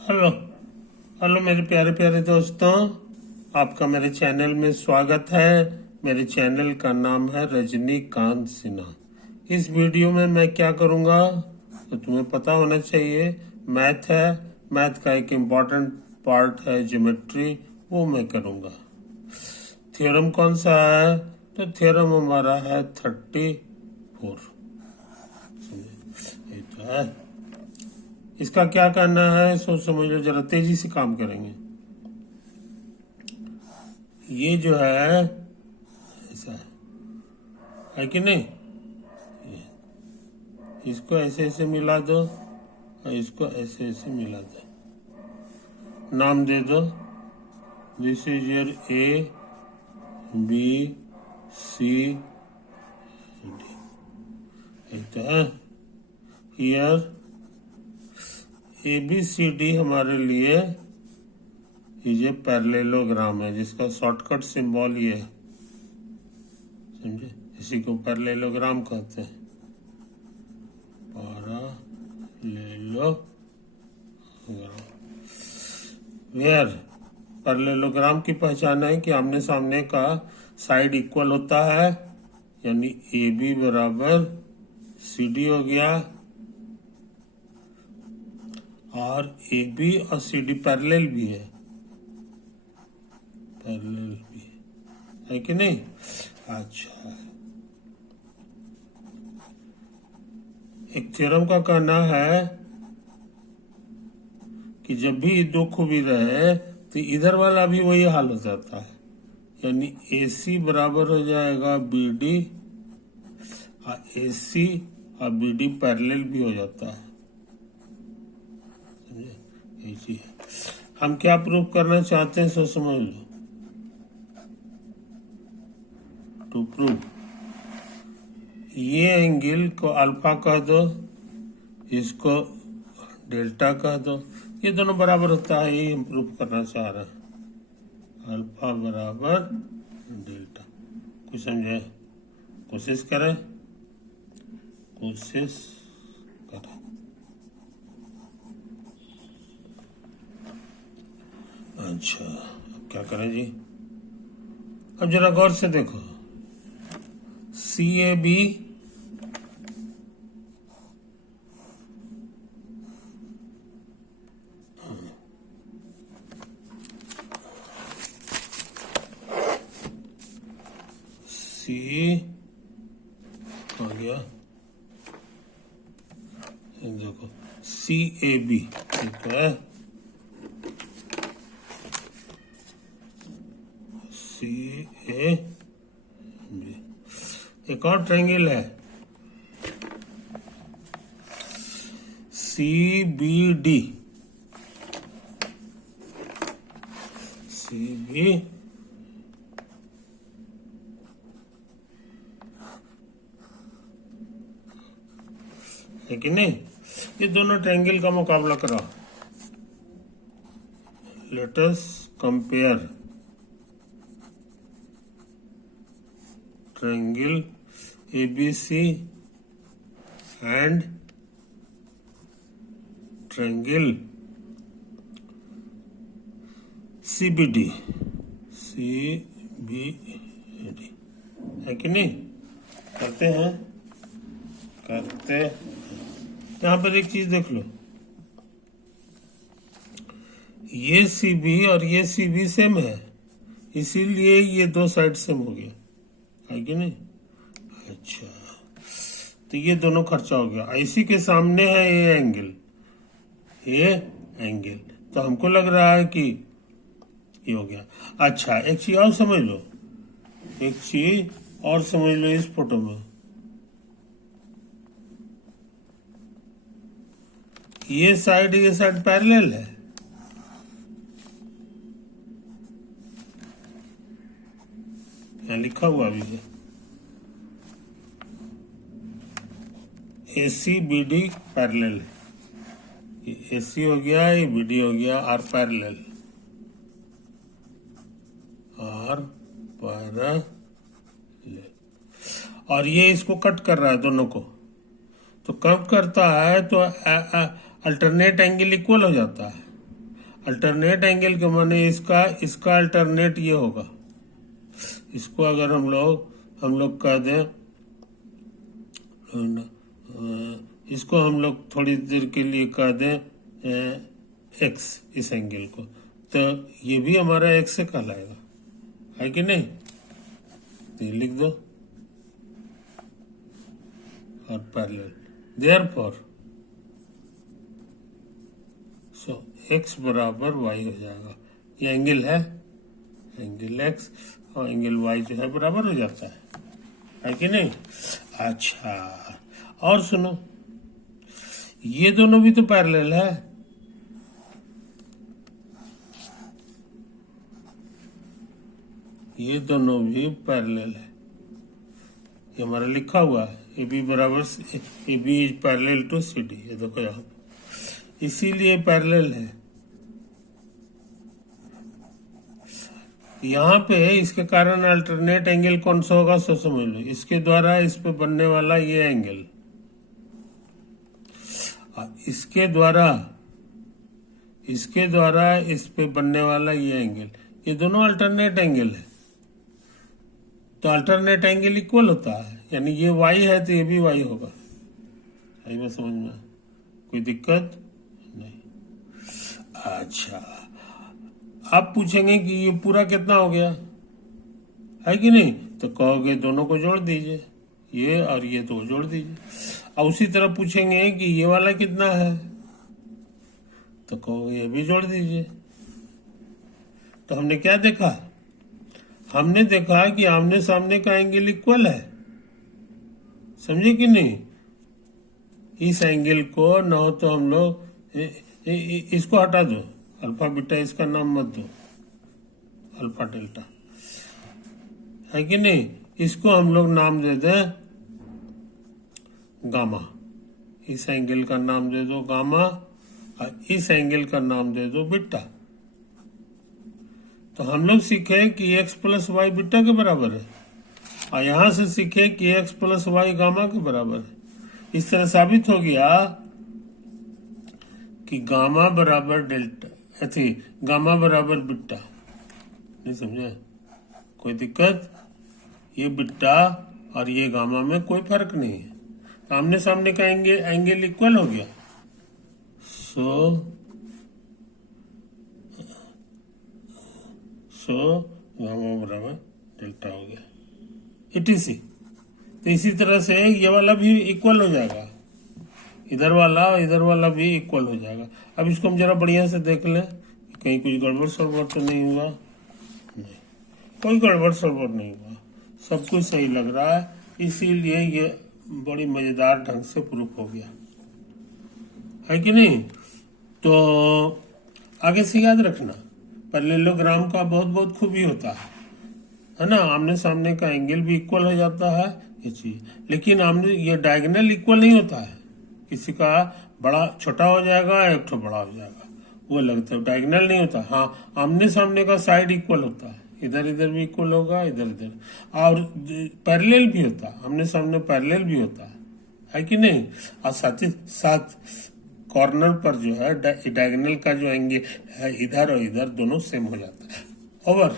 Hello hello मेरे प्यारे प्यारे दोस्तों, आपका मेरे चैनल में स्वागत है। मेरे चैनल का नाम है रजनीकांत सिन्हा। इस वीडियो में मैं क्या करूँगा तो तुम्हें पता होना चाहिए। मैथ है, मैथ का एक इम्पॉर्टेंट पार्ट है ज्योमेट्री, वो मैं करूँगा। थ्योरम कौन सा है? तो थ्योरम हमारा है 34। ये तो है। इसका क्या करना है सोच समझ लो, जरा तेजी से काम करेंगे। ये जो है ऐसा है कि नहीं? इसको ऐसे ऐसे मिला दो और इसको ऐसे ऐसे मिला दो, नाम दे दो। This is your A B C D. एक तो है here A B C D हमारे लिए ये पैरेललोग्राम है, जिसका शॉर्टकट सिंबल ये है, समझे? इसी को पैरेललोग्राम कहते हैं। वेयर पैरेललोग्राम की पहचान है कि आमने सामने का साइड इक्वल होता है, यानी ए बी बराबर सी डी हो गया, और ए बी और सी डी पैरेलल भी है, पैरेलल भी है कि नहीं? अच्छा, एक थ्योरम का कहना है कि जब भी दो खूबी रहे तो इधर वाला भी वही हाल हो जाता है, यानी ए सी बराबर हो जाएगा बी डी, और ए सी और बी डी पैरेलल भी हो जाता है, समझे? यही चीज है। हम क्या प्रूव करना चाहते हैं सो समझ लो। टू प्रूव ये एंगल को अल्फा कह दो, इसको डेल्टा कह दो, ये दोनों बराबर होता है, ये हम प्रूव करना चाह रहे हैं। अल्फा बराबर डेल्टा। कुछ समझे? कोशिश करें, कोशिश करें। अच्छा, अब क्या करें जी? अब जरा गौर से देखो, सी ए बी सी हो गया, देखो सी ए बी, ठीक है, सी ए बी। एक और ट्रायंगल है C B D, C B है कि नहीं? ये दोनों ट्रायंगल का मुकाबला करो। Let us compare triangle ABC and triangle CBD, है कि नहीं? करते हैं, करते हैं। यहाँ पर एक चीज देख लो, ये CB और ये CB सेम है, इसीलिए ये दो साइड सेम हो गया, है कि नहीं? अच्छा, तो ये दोनों खर्चा हो गया। इसी के सामने है ये एंगल, ये एंगल, तो हमको लग रहा है कि ये हो गया। अच्छा, एक चीज और समझ लो, एक चीज और समझ लो इस फोटो में, ये साइड पैरेलल है, यहाँ लिखा हुआ भी है AC BD पैरेलल, ये AC हो गया, ये BD हो गया, आर पैरेलल, आर पैरेलल, और ये इसको कट कर रहा है दोनों को, तो कब करता है तो अल्टरनेट एंगल इक्वल हो जाता है, अल्टरनेट एंगल के माने इसका अल्टरनेट ये होगा। इसको अगर हम लोग कह दें, इसको हम लोग थोड़ी देर के लिए कह दें एक्स, इस एंगल को, तो ये भी हमारा एक्स से कहलाएगा, है कि नहीं? तो ये लिख दो और पैरेलल, देयरफॉर सो एक्स बराबर वाई हो जाएगा। ये एंगल है, एंगल एक्स और एंगल वाई जो है बराबर हो जाता है कि नहीं? अच्छा, और सुनो, ये दोनों भी तो पैरेलल है। ये दोनों भी पैरेलल है, ये हमारा लिखा हुआ है, ए बी बराबर A B is parallel to C D. ये देखो यहाँ, इसीलिए पैरेलल है। यहाँ पे इसके कारण अल्टरनेट एंगल कौन सा होगा सो समझ लो। इसके द्वारा इस पे बनने वाला ये एंगल, इसके द्वारा इस पे बनने वाला ये एंगल, ये दोनों अल्टरनेट एंगल है। तो अल्टरनेट एंगल इक्वल होता है, यानी ये y है तो ये भी y होगा। सही में समझ में, कोई दिक्कत नहीं। अच्छा, आप पूछेंगे कि ये पूरा कितना हो गया, है कि नहीं? तो कहोगे दोनों को जोड़ दीजिए, ये और ये दो जोड़ दीजिए। और उसी तरह पूछेंगे कि ये वाला कितना है, तो कहोगे ये भी जोड़ दीजिए। तो हमने क्या देखा? हमने देखा कि आमने सामने का एंगल इक्वल है, समझे कि नहीं? इस एंगल को न हो तो हम लोग इसको हटा दो, अल्फा बीटा इसका नाम मत दो, अल्फा डेल्टा, है कि नहीं? इसको हम लोग नाम दे दें गामा। इस एंगल का नाम दे दो गामा और इस एंगल का नाम दे दो बीटा। तो हम लोग सीखे कि x प्लस वाई बीटा के बराबर है, और यहां से सीखे कि x प्लस वाई गामा के बराबर है। इस तरह साबित हो गया कि गामा बराबर डेल्टा, गामा बराबर बीटा। नहीं समझे? कोई दिक्कत? ये बीटा और ये गामा में कोई फर्क नहीं है, आमने सामने का एंगल इक्वल हो गया। सो गामा बराबर डेल्टा हो गया, etc। तो इसी तरह से ये वाला भी इक्वल हो जाएगा, इधर वाला भी इक्वल हो जाएगा। अब इसको हम जरा बढ़िया से देख लें, कहीं कुछ गड़बड़ सड़बड़ तो नहीं हुआ? नहीं, कोई गड़बड़ सड़बड़ नहीं हुआ, सब कुछ सही लग रहा है। इसीलिए ये बड़ी मजेदार ढंग से प्रूफ हो गया, है कि नहीं? तो आगे से याद रखना, पैरेललोग्राम का बहुत बहुत खूबी होता है ना? आमने सामने का एंगल भी इक्वल हो जाता है ये चीज, लेकिन आमने ये डायगोनल इक्वल नहीं होता है। किसी का बड़ा छोटा हो जाएगा, एक तो बड़ा हो जाएगा, वो लगता है डायगोनल नहीं होता। हाँ, आमने सामने का साइड इक्वल होता है, इधर इधर भी इक्वल होगा, इधर इधर, और पैरेलल भी होता है, आमने सामने पैरेलल भी होता है कि नहीं? और साथ ही साथ कॉर्नर पर जो है डायगोनल का जो एंगल है, इधर और इधर दोनों सेम हो जाता है। ओवर।